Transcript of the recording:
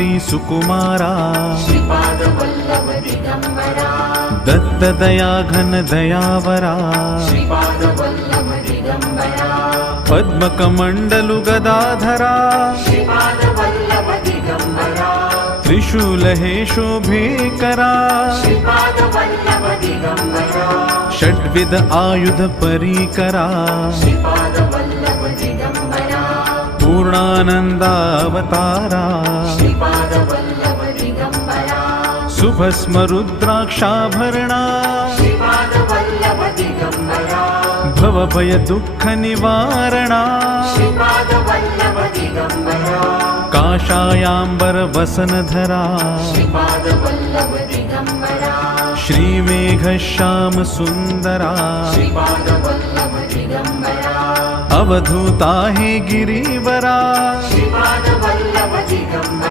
श्री सुकुमारा श्रीपाद वल्लभ दिगंबरा दत्त दया घन दयावरा श्रीपाद वल्लभ दिगंबरा पद्मकमण्डलु गदाधरा श्रीपाद वल्लभ दिगंबरा त्रिशूलहे शोभेकरा श्रीपाद वल्लभ दिगंबरा षड्विध आयुध परीकरा श्रीपाद वल्लभ दिगंबरा पूर्णानन्दावतारा श्रीपाद वल्लभ दिगंबरा सुभस्म रुद्राक्षाभरणा श्रीपाद वल्लभ दिगंबरा भवभय दुःख निवारणा श्रीपाद वल्लभ दिगंबरा काषायाम्बर वसनधरा श्रीपाद वल्लभ दिगंबरा श्रीमेघ श्याम सुन्दरा श्रीपाद वल्लभ दिगंबरा अवधूता हे गिरिवरा श्रीपाद वल्लभ दिगंबरा।